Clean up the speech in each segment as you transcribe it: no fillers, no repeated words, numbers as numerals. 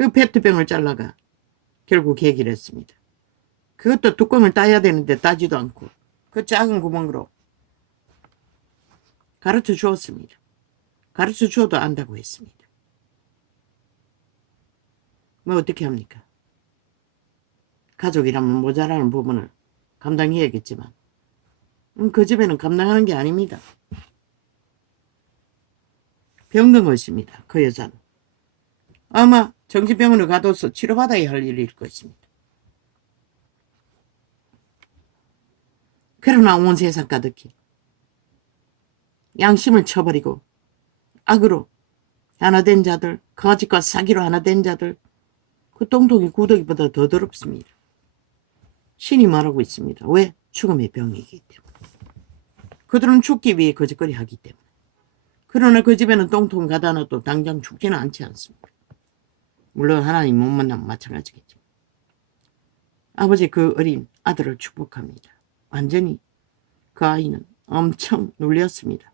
그 페트병을 잘라가 결국 얘기를 했습니다. 그것도 뚜껑을 따야 되는데 따지도 않고 그 작은 구멍으로 가르쳐 주었습니다. 가르쳐 주어도 안다고 했습니다. 뭐 어떻게 합니까? 가족이라면 모자라는 부분을 감당해야겠지만 그 집에는 감당하는 게 아닙니다. 병든 것입니다. 그 여자는. 아마 정신병원을 가둬서 치료받아야 할 일일 것입니다. 그러나 온 세상 가득히 양심을 쳐버리고 악으로 하나 된 자들, 거짓과 사기로 하나 된 자들, 그 똥통이 구더기보다 더 더럽습니다. 신이 말하고 있습니다. 왜? 죽음의 병이기 때문에. 그들은 죽기 위해 거짓거리 하기 때문에. 그러나 그 집에는 똥통 가다 놔도 당장 죽지는 않지 않습니다. 물론 하나님 못 만나면 마찬가지겠지만. 아버지 그 어린 아들을 축복합니다. 완전히 그 아이는 엄청 눌렸습니다.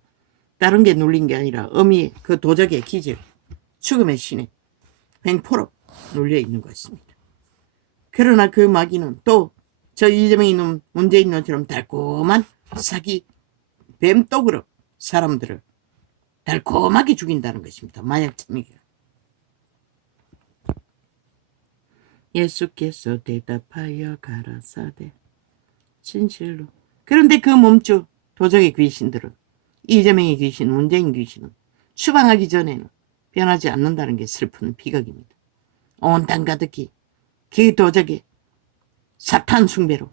다른 게 눌린 게 아니라 어미의 그 도적의 기질, 죽음의 신에 횡포로 눌려 있는 것입니다. 그러나 그 마귀는 또 저 이재명이 놈, 문재인 놈처럼 달콤한 사기 뱀독으로 사람들을 달콤하게 죽인다는 것입니다. 마약처럼. 예수께서 대답하여 가라사대 진실로. 그런데 그 몸주 도적의 귀신들은 이재명의 귀신, 문재인 귀신은 추방하기 전에는 변하지 않는다는 게 슬픈 비극입니다. 온 땅 가득히 그 도적의 사탄 숭배로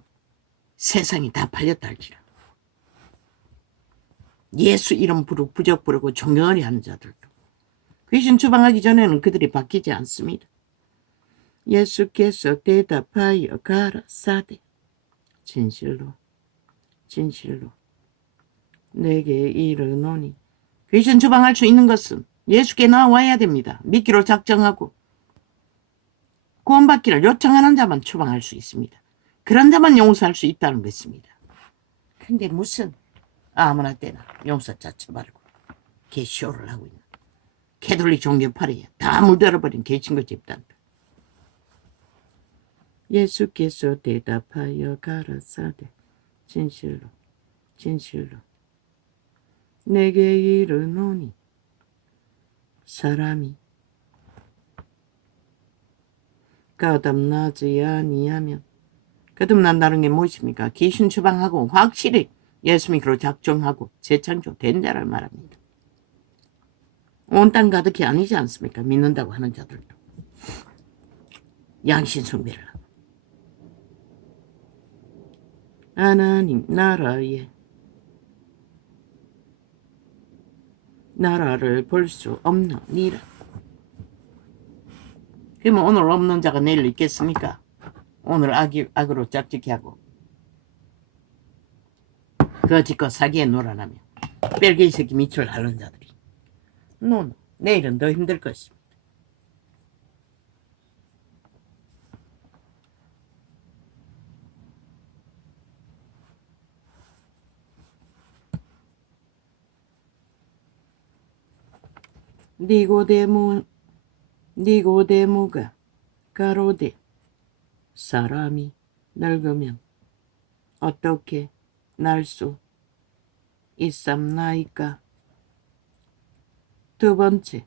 세상이 다 팔렸다 할지라. 예수 이름 부적 부르고 종교놀이 하는 자들도 귀신 추방하기 전에는 그들이 바뀌지 않습니다. 예수께서 대답하여 가라사대 진실로 진실로 내게 이르노니. 귀신 추방할 수 있는 것은 예수께 나와야 됩니다. 믿기로 작정하고 구원받기를 요청하는 자만 추방할 수 있습니다. 그런 자만 용서할 수 있다는 것입니다. 근데 무슨 아무나 때나 용서자 쳐바르고 개쇼를 하고 있는 캐톨릭 종교파리에 다 물들어버린 개친구 집단들. 예수께서 대답하여 가라사대 진실로 진실로 내게 이르노니 사람이 거듭나지 아니하면, 거듭난다는 게 무엇입니까? 귀신 추방하고 확실히 예수 믿기로 작정하고 재창조된 자를 말합니다. 온 땅 가득히 아니지 않습니까? 믿는다고 하는 자들도 양신 숭배를 하고 하나님 나라를 볼 수 없느니라. 그러면 오늘 없는 자가 내일 있겠습니까? 오늘 악으로 짝짓기 하고 거짓과 사기에 놀아나며 뺄개이 새끼 밑을 하는 자들이 내일은 더 힘들 것입니다. 니고데모가 가로되 사람이 늙으면 어떻게 날 수 있삼나이까? 두 번째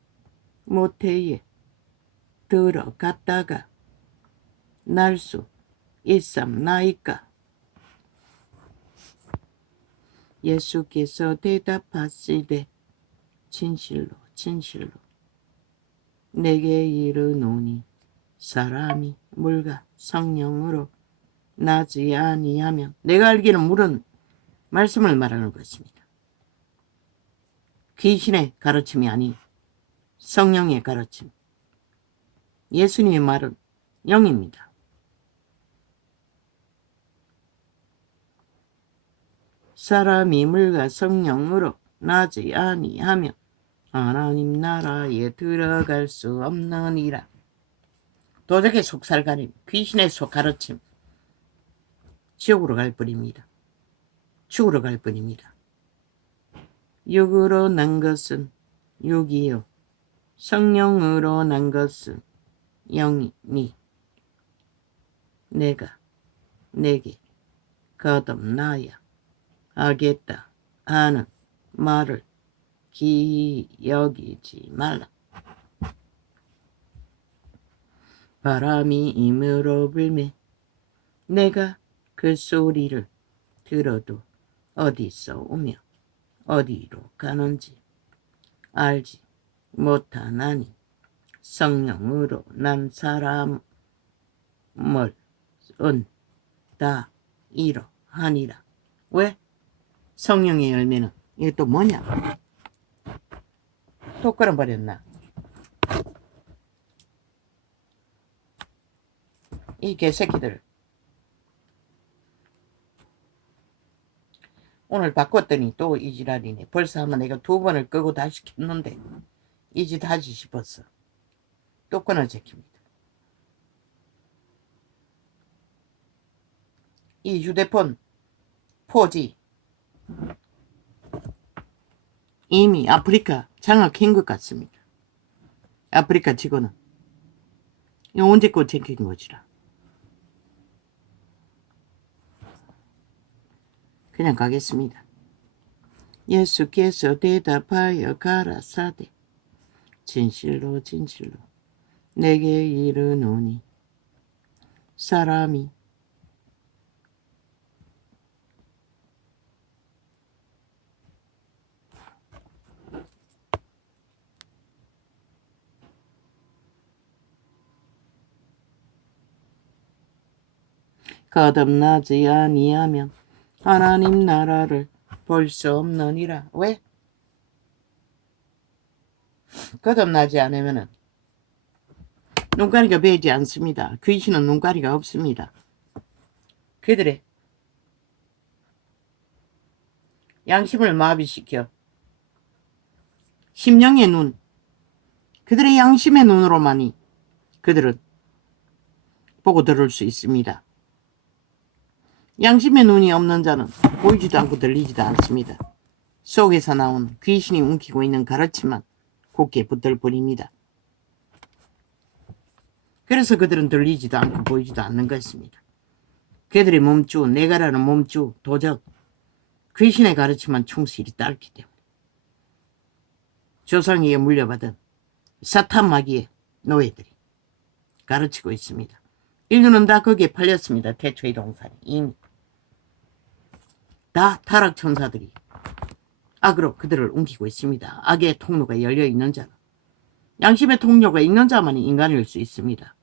모태에 들어갔다가 날 수 있삼나이까? 예수께서 대답하시되 진실로 진실로 내게 이르노니 사람이 물과 성령으로 나지 아니하면. 내가 알기는 물은 말씀을 말하는 것입니다. 귀신의 가르침이 아닌 성령의 가르침. 예수님의 말은 영입니다. 사람이 물과 성령으로 나지 아니하면 하나님 나라에 들어갈 수 없느니라. 도적의 속살가림, 귀신의 속가르침, 지옥으로 갈 뿐입니다. 죽으러 갈 뿐입니다. 육으로 난 것은 육이요 성령으로 난 것은 영이 내가 내게 거듭나야 하겠다 하는 말을 기여기지 말라. 바람이 힘으로 불매 내가 그 소리를 들어도 어디서 오며 어디로 가는지 알지 못하나니 성령으로 난 사람을 다 이러하니라. 왜? 성령의 열매는 이게 또 뭐냐? 또 끊어버렸나? 이 개새끼들 오늘 바꿨더니 또 이 지랄이네. 벌써 한번 내가 2번을 끄고 다시 켰는데 이 짓 하지 싶었어. 또 끊어 제킵니다. 이 휴대폰 포지 이미 아프리카 장악한 것 같습니다. 아프리카 치고는 이거 언제껏 제낀 거지라. 그냥 가겠습니다. 예수께서 대답하여 가라사대 진실로 진실로 내게 이르노니 사람이 거듭나지 아니하면 하나님 나라를 볼 수 없느니라. 왜? 거듭나지 않으면 눈가리가 베지 않습니다. 귀신은 눈가리가 없습니다. 그들의 양심을 마비시켜 심령의 눈, 그들의 양심의 눈으로만이 그들은 보고 들을 수 있습니다. 양심의 눈이 없는 자는 보이지도 않고 들리지도 않습니다. 속에서 나온 귀신이 움키고 있는 가르침만 곧게 붙들 뿐입니다. 그래서 그들은 들리지도 않고 보이지도 않는 것입니다. 그들의 몸주, 내가라는 몸주, 도적, 귀신의 가르침만 충실히 따르기 때문에 조상에게 물려받은 사탄 마귀의 노예들이 가르치고 있습니다. 인류는 다 거기에 팔렸습니다. 태초의 동산이 이미 다 타락천사들이 악으로 그들을 옮기고 있습니다. 악의 통로가 열려있는 자는 양심의 통로가 있는 자만이 인간일 수 있습니다.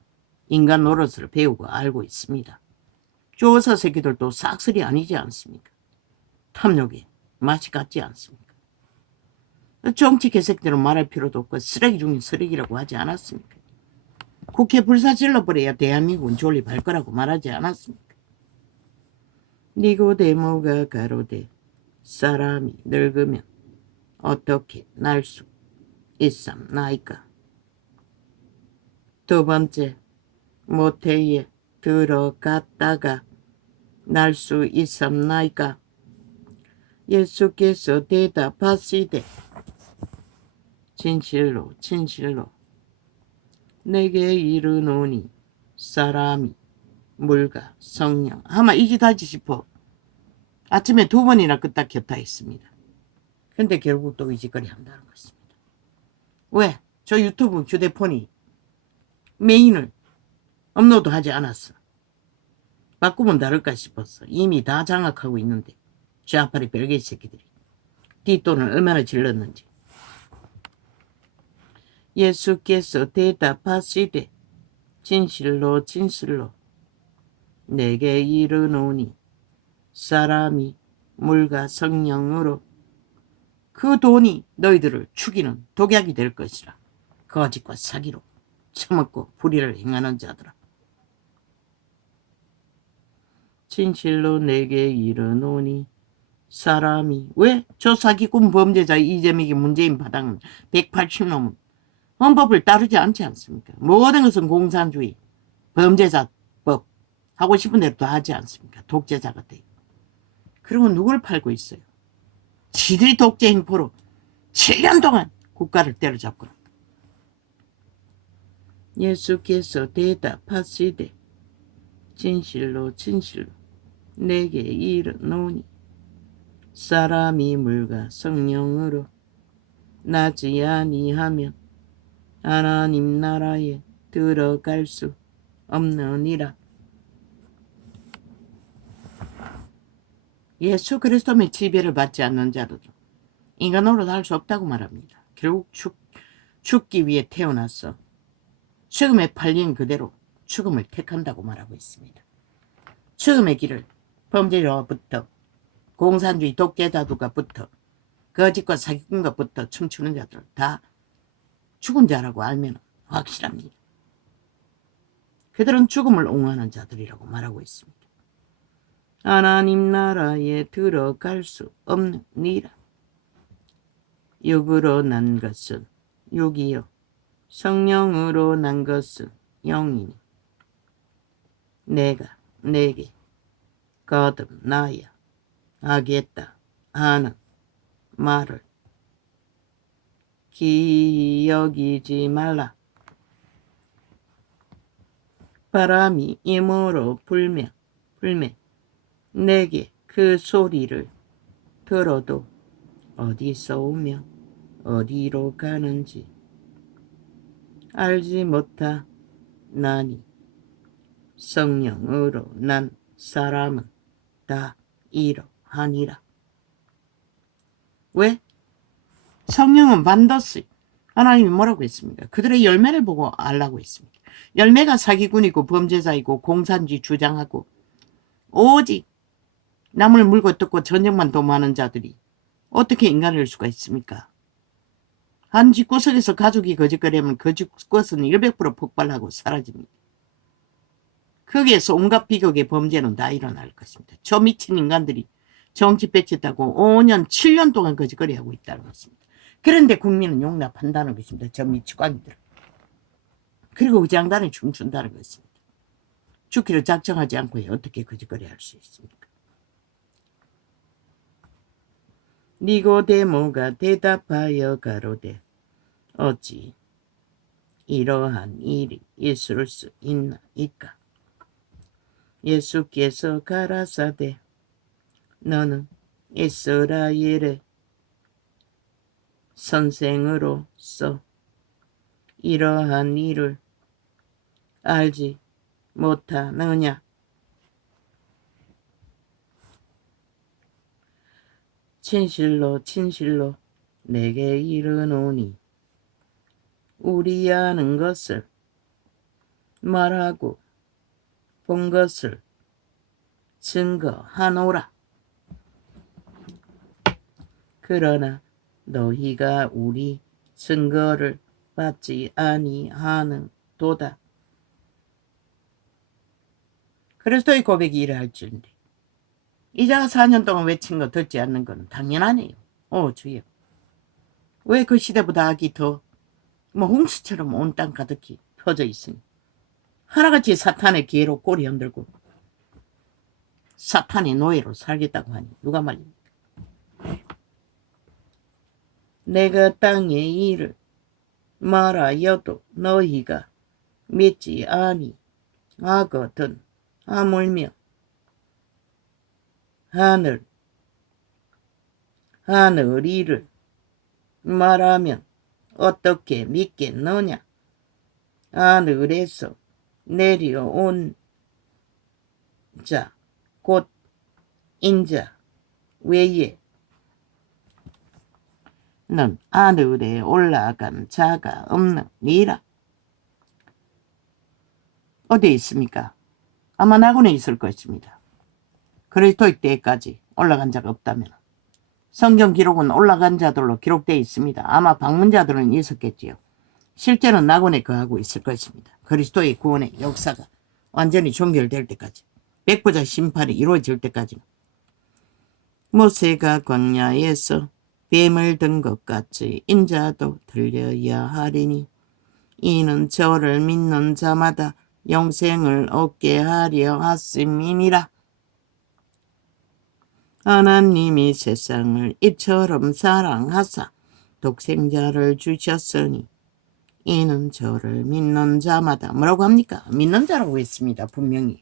인간 노릇을 배우고 알고 있습니다. 조사 새끼들도 싹쓸이 아니지 않습니까? 탐욕에 맛이 같지 않습니까? 정치 개새끼들은 말할 필요도 없고 쓰레기 중에 쓰레기라고 하지 않았습니까? 국회 불사질러버려야 대한민국은 존립할 거라고 말하지 않았습니까? 니고데모가 가로되 사람이 늙으면 어떻게 날 수 있삼나이까? 두 번째, 모태에 들어갔다가 날 수 있삼나이까? 예수께서 대답하시되 진실로 진실로 내게 이르노니 사람이 물과 성령 아마 이 짓 하지 싶어 아침에 2번이나 끄딱 켰다 했습니다. 근데 결국 또 이 짓거리 한다는 것입니다. 왜? 저 유튜브 휴대폰이 메인을 업로드하지 않았어. 바꾸면 다를까 싶었어. 이미 다 장악하고 있는데 좌파리 별개 새끼들이 뒷돈을 얼마나 질렀는지. 예수께서 대답하시되 진실로 진실로 내게 이르노니 사람이 물과 성령으로 그 돈이 너희들을 죽이는 독약이 될 것이라. 거짓과 사기로 처먹고 불의를 행하는 자들아. 진실로 내게 이르노니 사람이 왜? 저 사기꾼 범죄자 이재명이 문재인 바당은 180놈은 헌법을 따르지 않지 않습니까? 모든 것은 공산주의, 범죄자법 하고 싶은 대로 다 하지 않습니까? 독재자가 돼. 그러면 누굴 팔고 있어요? 지들이 독재 행포로 7년 동안 국가를 때려잡고 예수께서 대답하시되 진실로 진실로 내게 이르노니 사람이 물과 성령으로 나지 아니하면 하나님 나라에 들어갈 수 없느니라. 예수 그리스도의 지배를 받지 않는 자들은 인간으로 할 수 없다고 말합니다. 결국 죽기 위해 태어났어 죽음에 팔린 그대로 죽음을 택한다고 말하고 있습니다. 죽음의 길을 범죄자부터 공산주의 독재자들과부터 거짓과 사기꾼과부터 춤추는 자들 다 죽은 자라고 알면 확실합니다. 그들은 죽음을 옹호하는 자들이라고 말하고 있습니다. 하나님 나라에 들어갈 수 없느니라. 육으로 난 것은 육이요 성령으로 난 것은 영이니 내가 내게 거듭나야 하겠다 하는 말을 기여기지 말라. 바람이 임으로 불매 내게 그 소리를 들어도 어디서 오며 어디로 가는지 알지 못하나니 성령으로 난 사람은 다 이러하니라. 왜? 성령은 반드시 하나님이 뭐라고 했습니까? 그들의 열매를 보고 알라고 했습니다. 열매가 사기꾼이고 범죄자이고 공산주의 주장하고 오직 남을 물고 뜯고 전쟁만 도모하는 자들이 어떻게 인간일 수가 있습니까? 한 집구석에서 가족이 거짓거리하면 그 집구석은 100% 폭발하고 사라집니다. 거기에서 온갖 비극의 범죄는 다 일어날 것입니다. 저 미친 인간들이 정치 배치했다고 5년, 7년 동안 거짓거리하고 있다는 것입니다. 그런데 국민은 용납한다는 것입니다. 저 미치광이들. 그리고 의장단에 춤춘다는 것입니다. 죽기를 작정하지 않고 어떻게 거짓거리할 수 있습니까? 니고데모가 대답하여 가로되 어찌 이러한 일이 있을 수 있나이까? 예수께서 가라사대 너는 이스라엘의 선생으로서 이러한 일을 알지 못하느냐? 진실로 진실로 내게 이르노니 우리 아는 것을 말하고 본 것을 증거하노라. 그러나 너희가 우리 증거를 받지 아니하는도다. 그리스도의 고백이 이러할지인데 이자가 4년 동안 외친 거 듣지 않는 건 당연하네요. 주여. 왜 그 시대보다 악이 더 홍수처럼 온 땅 가득히 퍼져 있으니 하나같이 사탄의 기회로 꼬리 흔들고 사탄의 노예로 살겠다고 하니 누가 말입니까? 내가 땅의 일을 말하여도 너희가 믿지 아니하거든. 하물며 하늘 일을 말하면 어떻게 믿겠느냐? 하늘에서 내려온 자 곧 인자 외에 는 하늘에 올라간 자가 없느니라. 어디에 있습니까? 아마 낙원에 있을 것입니다. 그리스도의 때까지 올라간 자가 없다면 성경 기록은 올라간 자들로 기록되어 있습니다. 아마 방문자들은 있었겠지요. 실제는 낙원에 거하고 있을 것입니다. 그리스도의 구원의 역사가 완전히 종결될 때까지, 백보자 심판이 이루어질 때까지. 모세가 광야에서 뱀을 든 것 같이 인자도 들려야 하리니 이는 저를 믿는 자마다 영생을 얻게 하려 하심이니라. 하나님이 세상을 이처럼 사랑하사 독생자를 주셨으니 이는 저를 믿는 자마다 뭐라고 합니까? 믿는 자라고 했습니다. 분명히.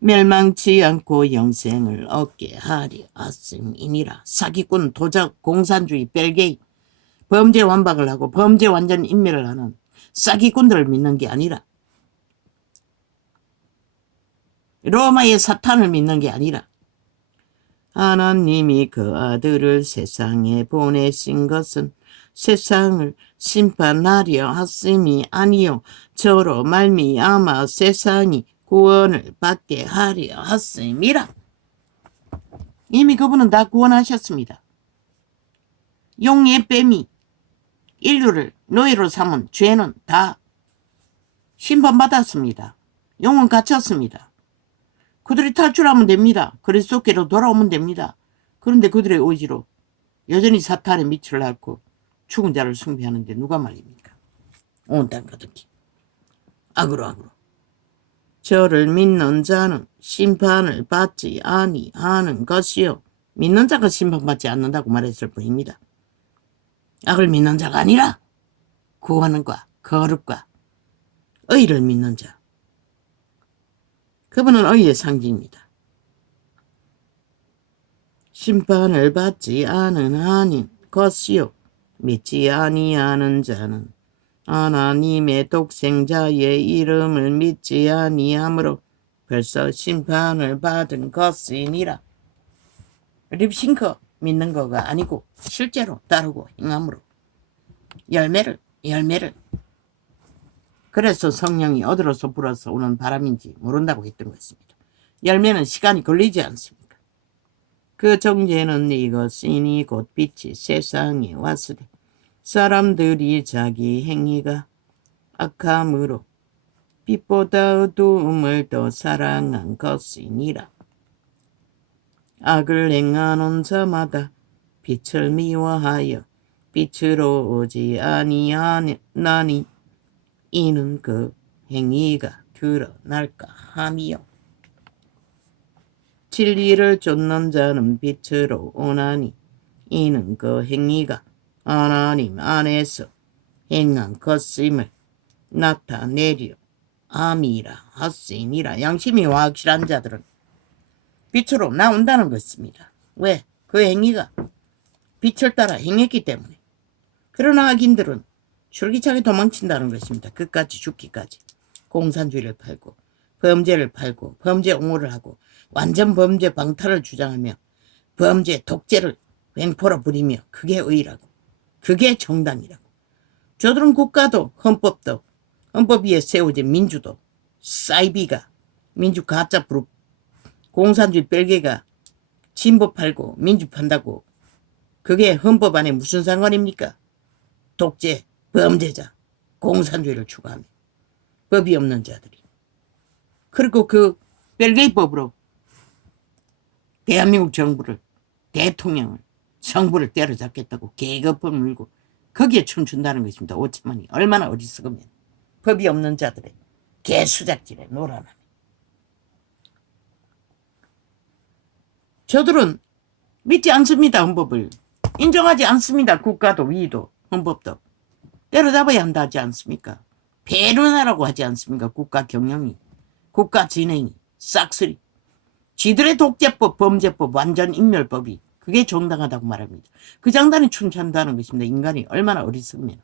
멸망치 않고 영생을 얻게 하리 하심이니라. 사기꾼, 도적, 공산주의, 벨게이, 범죄 완박을 하고 범죄 완전 인멸을 하는 사기꾼들을 믿는 게 아니라, 로마의 사탄을 믿는 게 아니라, 하나님이 그 아들을 세상에 보내신 것은 세상을 심판하려 하심이 아니요 저로 말미암아 세상이 구원을 받게 하려 하심이라. 이미 그분은 다 구원하셨습니다. 용의 뱀이 인류를 노예로 삼은 죄는 다 심판받았습니다. 용은 갇혔습니다. 그들이 탈출하면 됩니다. 그리스도께로 돌아오면 됩니다. 그런데 그들의 의지로 여전히 사탄의 밑을 앓고 죽은 자를 숭배하는데 누가 말입니까? 온 땅 가득히 악으로 저를 믿는 자는 심판을 받지 아니하는 것이요. 믿는 자가 심판받지 않는다고 말했을 뿐입니다. 악을 믿는 자가 아니라 구원과 거룩과 의를 믿는 자. 그분은 의의 상징입니다. 심판을 받지 않은 것이요 믿지 아니하는 자는 하나님의 독생자의 이름을 믿지 아니하므로 벌써 심판을 받은 것이니라. 립싱커 믿는 거가 아니고 실제로 따르고 행함으로 열매를 그래서 성령이 어디로서 불어서 오는 바람인지 모른다고 했던 것입니다. 열매는 시간이 걸리지 않습니까? 그 정죄는 이것이니 곧 빛이 세상에 왔으되 사람들이 자기 행위가 악함으로 빛보다 어두움을 더 사랑한 것이니라. 악을 행하는 자마다 빛을 미워하여 빛으로 오지 아니하나니 이는 그 행위가 드러날까 함이요. 진리를 쫓는 자는 빛으로 오나니 이는 그 행위가 하나님 안에서 행한 것임을 나타내려 함이라 하시니라. 양심이 확실한 자들은 빛으로 나온다는 것입니다. 왜? 그 행위가 빛을 따라 행했기 때문에. 그러나 악인들은 줄기차게 도망친다는 것입니다. 끝까지 죽기까지. 공산주의를 팔고 범죄를 팔고 범죄 옹호를 하고 완전 범죄 방탈을 주장하며 범죄 독재를 횡포로 부리며 그게 의라고 그게 정당이라고. 저들은 국가도 헌법도 헌법 위에 세워진 민주도 사이비가 민주 가짜 부르 공산주의 벨게가 진보 팔고 민주 판다고 그게 헌법 안에 무슨 상관입니까? 독재, 범죄자, 공산주의를 추구하며 법이 없는 자들이. 그리고 그 벨게이법으로 대한민국 정부를 대통령을 정부를 때려잡겠다고 계급을 물고 거기에 춤춘다는 것입니다. 5천만이 얼마나 어리석으면 법이 없는 자들의 개수작질에 놀아나며. 저들은 믿지 않습니다. 헌법을 인정하지 않습니다. 국가도 위도 헌법도 때려잡아야 한다 하지 않습니까? 배려나라고 하지 않습니까? 국가 경영이 국가 진행이 싹쓸이 지들의 독재법 범죄법 완전 인멸법이 그게 정당하다고 말합니다. 그 장단이 춤춘다는 것입니다. 인간이 얼마나 어리석으면.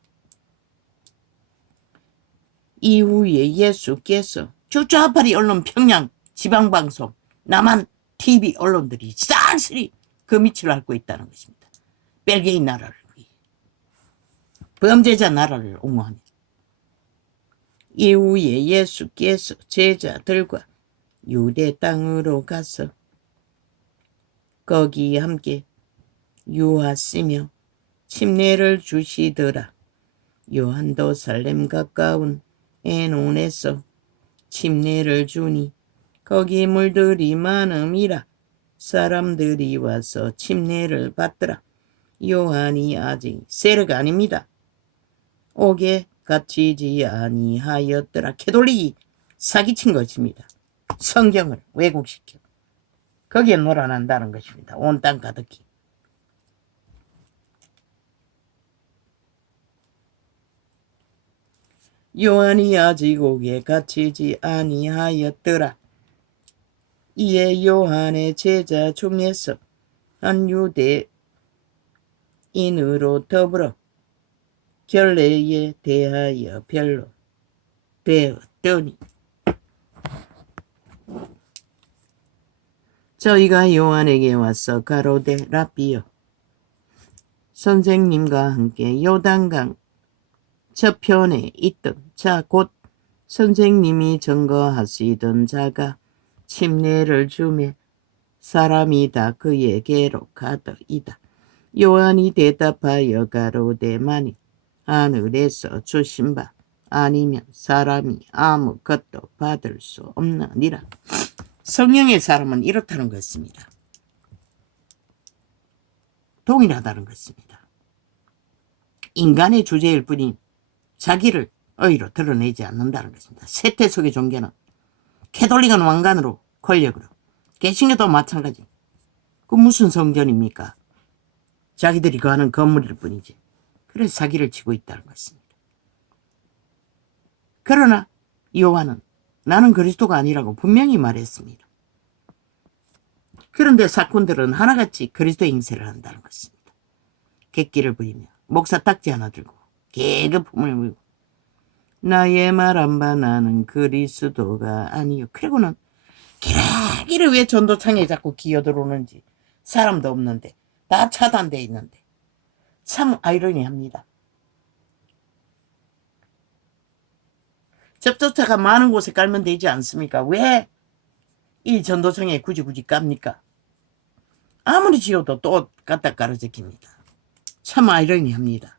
이후에 예수께서 주좌파리 언론 평양 지방방송 남한 TV 언론들이 싹쓸이 그 밑을 앓고 있다는 것입니다. 벨게이 나라를 위해 범죄자 나라를 옹호합니다. 이후에 예수께서 제자들과 유대 땅으로 가서 거기 함께 유하시며 침례를 주시더라. 요한도 살렘 가까운 에논에서 침례를 주니 거기 물들이 많음이라 사람들이 와서 침례를 받더라. 요한이 아직 세례가 아닙니다. 옥에 갇히지 아니하였더라. 캐톨릭이 사기친 것입니다. 성경을 왜곡시켜 거기에 놀아난다는 것입니다. 온 땅 가득히. 요한이 아직 옥에 갇히지 아니하였더라. 이에 요한의 제자 중에서 한 유대인으로 더불어 결례에 대하여 별로 되었더니 저희가 요한에게 와서 가로되 랍비여 선생님과 함께 요단강 저편에 있던 자 곧 선생님이 증거하시던 자가 침례를 주매 사람이 다 그에게로 가더이다. 요한이 대답하여 가로되 만일 하늘에서 주신 바 아니면 사람이 아무것도 받을 수 없느니라. 성령의 사람은 이렇다는 것입니다. 동일하다는 것입니다. 인간의 주제일 뿐인 자기를 의로 드러내지 않는다는 것입니다. 세태 속의 종교는 캐톨릭은 왕관으로 권력으로 개신교도 마찬가지. 그 무슨 성전입니까? 자기들이 거하는 건물일 뿐이지. 그래서 사기를 치고 있다는 것입니다. 그러나 요한은 나는 그리스도가 아니라고 분명히 말했습니다. 그런데 사꾼들은 하나같이 그리스도 행세를 한다는 것입니다. 객기를 부리며 목사 딱지 하나 들고 계급품을 물고 나의 말 안 봐 나는 그리스도가 아니요. 그리고는 기라기를 왜 전도창에 자꾸 기어들어오는지 사람도 없는데 다 차단돼 있는데 참 아이러니합니다. 접촉차가 많은 곳에 깔면 되지 않습니까? 왜 이 전도창에 굳이 깝니까? 아무리 지어도 또 갖다 깔아제킵니다. 참 아이러니합니다.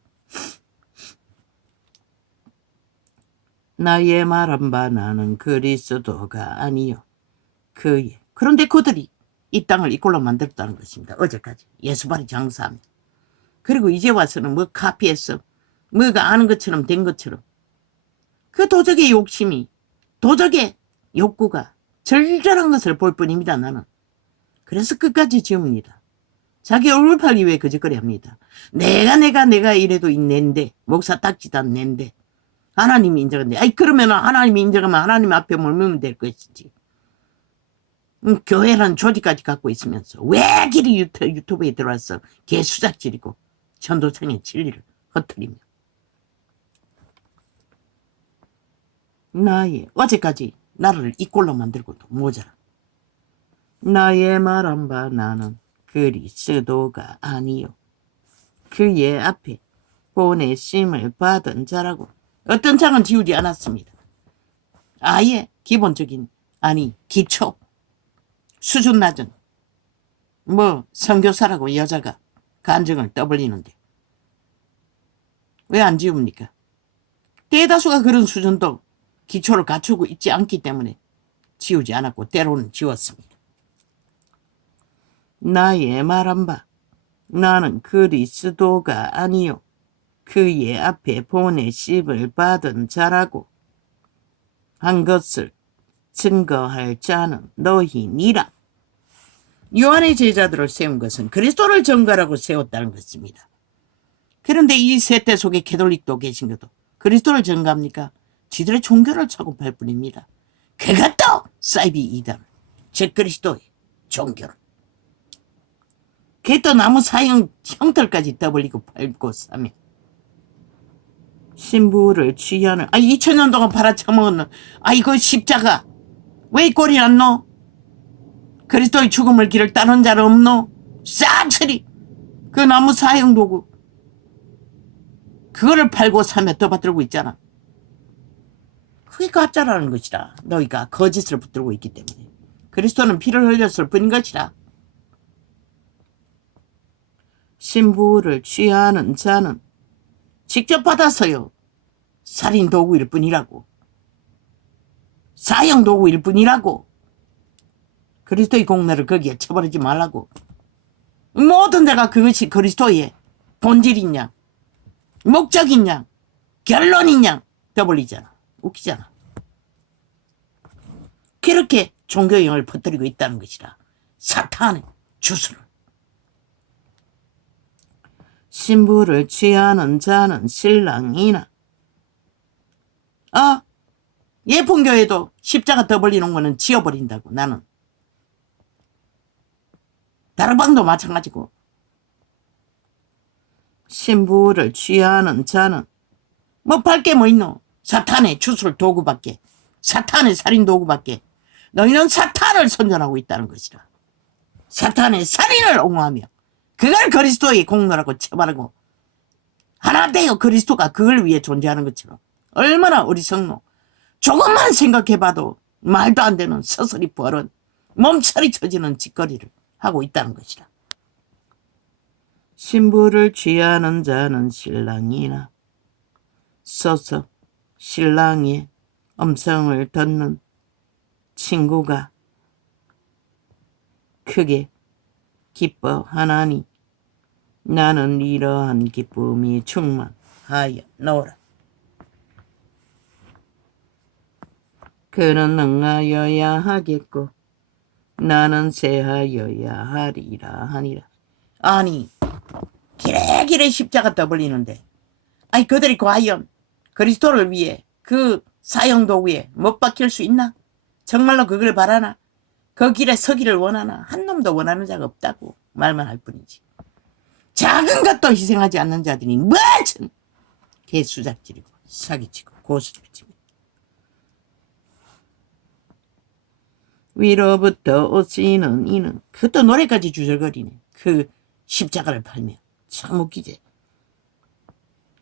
나의 말 안 봐 나는 그리스도가 아니요. 그런데 그들이 이 땅을 이꼴로 만들었다는 것입니다. 어제까지 예수발이 장사하며 그리고 이제 와서는 뭐 카피해서 뭐가 아는 것처럼 된 것처럼 그 도적의 욕심이 도적의 욕구가 절절한 것을 볼 뿐입니다. 나는 그래서 끝까지 지웁니다. 자기 얼굴 팔기 위해 거짓거리 합니다. 내가 이래도 낸데 목사 딱지도 안 낸데 하나님이 인정한데 아이 그러면 하나님이 인정하면 하나님 앞에 몰면 될 것이지. 교회라는 조직까지 갖고 있으면서 왜 길이 유튜브에 들어와서 개수작질이고 전도창의 진리를 흩트리며 어제까지 나를 이 꼴로 만들고도 모자라. 나의 말 안 봐 나는 그리스도가 아니요. 그의 앞에 보내심을 받은 자라고. 어떤 장은 지우지 않았습니다. 아예 기본적인 기초 수준 낮은 선교사라고 여자가 간증을 떠벌리는데 왜 안 지웁니까? 대다수가 그런 수준도 기초를 갖추고 있지 않기 때문에 지우지 않았고 때로는 지웠습니다. 나의 말 안 봐 나는 그리스도가 아니요 그의 앞에 보내심을 받은 자라고 한 것을 증거할 자는 너희니라. 요한의 제자들을 세운 것은 그리스도를 증거라고 세웠다는 것입니다. 그런데 이 세대 속에 캐톨릭도 개신교도 그리스도를 증거합니까? 지들의 종교를 차고팔 뿐입니다. 그것도 사이비 이단 즉 그리스도의 종교를 그게 또 나무 사형 형틀까지 떠벌리고 팔고 사며 신부를 취하는 2000년 동안 팔아쳐먹었는 이거 십자가 왜 이 꼴이 났노? 그리스도의 죽음을 길을 따른 자는 없노? 싹쓸이 그 나무 사형 도구 그거를 팔고 사며 떠받들고 있잖아. 그게 가짜라는 것이라. 너희가 거짓을 붙들고 있기 때문에. 그리스도는 피를 흘렸을 뿐인 것이라. 신부를 취하는 자는 직접 받아서요. 살인 도구일 뿐이라고. 사형 도구일 뿐이라고. 그리스도의 공로를 거기에 쳐버리지 말라고. 모든 데가 그것이 그리스도의 본질이냐 목적이냐 결론이냐 떠벌리잖아. 웃기잖아. 그렇게 종교형을 퍼뜨리고 있다는 것이라. 사탄의 주술을. 신부를 취하는 자는 신랑이나 예풍교회도 십자가 더 벌리는 거는 지워버린다고. 나는 다락방도 마찬가지고. 신부를 취하는 자는 뭐 팔게 뭐 있노? 사탄의 주술 도구밖에, 사탄의 살인 도구밖에. 너희는 사탄을 선전하고 있다는 것이라. 사탄의 살인을 옹호하며 그걸 그리스도의 공로라고 쳐바르고 하나 되어 그리스도가 그걸 위해 존재하는 것처럼. 얼마나 어리석노. 조금만 생각해봐도 말도 안 되는 서서리 버릇, 몸처리 쳐지는 짓거리를 하고 있다는 것이라. 신부를 취하는 자는 신랑이나 서서 신랑의 음성을 듣는 친구가 크게 기뻐하나니 나는 이러한 기쁨이 충만하여 노라. 그는 능하여야 하겠고 나는 세하여야 하리라 하니라. 아니 기레기레 십자가 떠벌리는데 아니 그들이 과연 그리스도를 위해 그 사형도구에 못 박힐 수 있나? 정말로 그걸 바라나? 그 길에 서기를 원하나? 한 놈도 원하는 자가 없다고 말만 할 뿐이지. 작은 것도 희생하지 않는 자들이 뭐든 개수작질이고 사기치고 고수치고. 위로부터 오시는 이는 그것도 노래까지 주절거리네. 그 십자가를 팔며. 참 웃기지.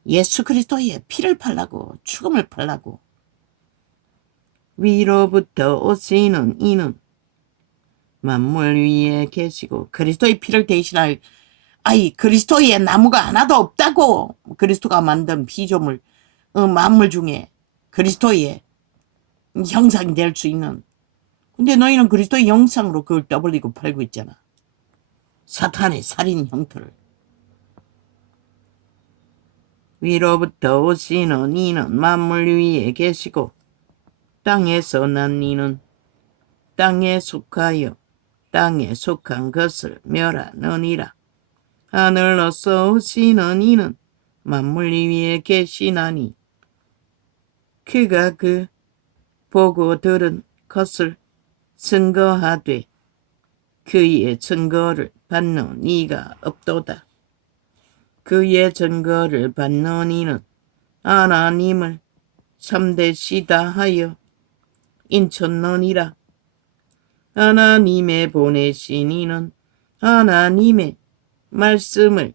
예수 그리스도의 피를 팔라고, 죽음을 팔라고. 위로부터 오시는 이는 만물 위에 계시고 그리스도의 피를 대신할 그리스도의 나무가 하나도 없다고. 그리스도가 만든 피조물 만물 중에 그리스도의 형상이 될 수 있는. 근데 너희는 그리스도의 형상으로 그걸 떠벌리고 팔고 있잖아. 사탄의 살인 형태를. 위로부터 오시는 이는 만물 위에 계시고 땅에서 난 이는 땅에 속하여 땅에 속한 것을 멸하느니라. 하늘로서 오시는 이는 만물 위에 계시나니 그가 그 보고 들은 것을 증거하되 그의 증거를 받는 이가 없도다. 그의 증거를 받는 이는 하나님을 참되시다 하여 인쳤느니라. 하나님의 보내신 이는 하나님의 말씀을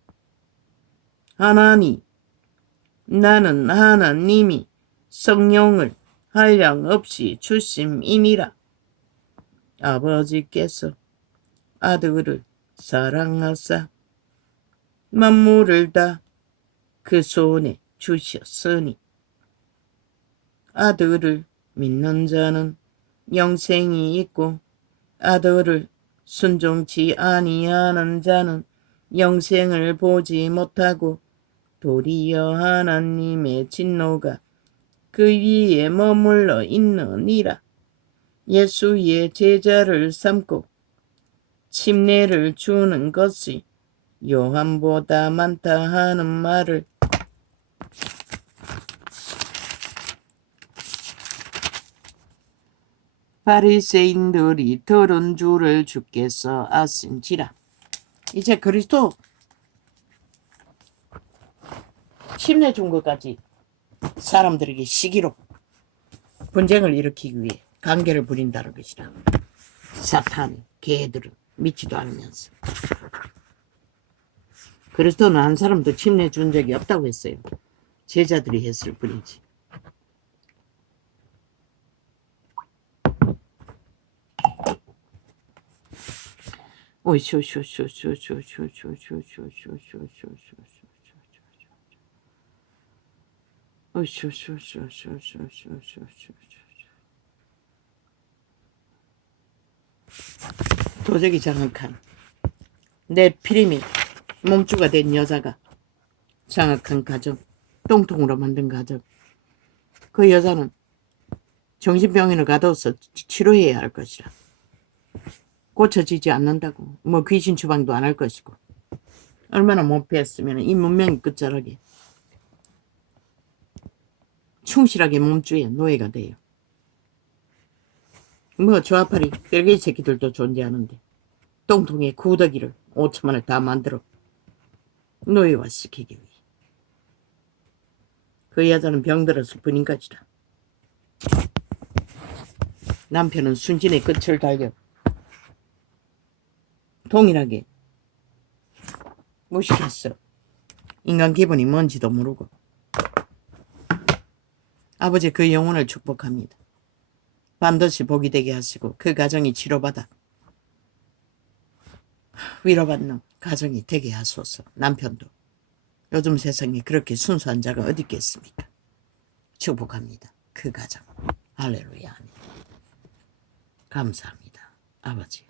나는 하나님이 성령을 한량없이 주심이니라. 아버지께서 아들을 사랑하사 만물을 다 그 손에 주셨으니 아들을 믿는 자는 영생이 있고 아들을 순종치 아니하는 자는 영생을 보지 못하고 도리어 하나님의 진노가 그 위에 머물러 있느니라. 예수의 제자를 삼고 침례를 주는 것이 요한보다 많다 하는 말을 바리새인들이 들은 줄을 주께서 아신지라. 이제 그리스도 침례 준 것까지 사람들에게 시기로 분쟁을 일으키기 위해 관계를 부린다는 것이라. 사탄, 개들은 믿지도 않으면서. 그리스도는 한 사람도 침례 준 적이 없다고 했어요. 제자들이 했을 뿐이지. 도적이 장악한 내 피림이 몸주가 된 여자가 장악한 가정, 똥통으로 만든 가정. 그 여자는 정신병원을 가둬서 치료해야 할 것이라. 고쳐지지 않는다고. 뭐 귀신 추방도 안 할 것이고. 얼마나 못 피했으면 이 문명이 끝자락에. 충실하게 몸주에 노예가 돼요. 뭐 조아파리 뺄개이 새끼들도 존재하는데 똥통에 구더기를 5천만 원을 다 만들어 노예화 시키기 위해. 그 여자는 병들었을 뿐인가지라. 남편은 순진의 끝을 달려 동일하게 무식했어. 인간 기분이 뭔지도 모르고. 아버지 그 영혼을 축복합니다. 반드시 복이 되게 하시고 그 가정이 치료받아 위로받는 가정이 되게 하소서. 남편도 요즘 세상에 그렇게 순수한 자가 어디 있겠습니까? 축복합니다. 그 가정. 할렐루야. 감사합니다. 아버지.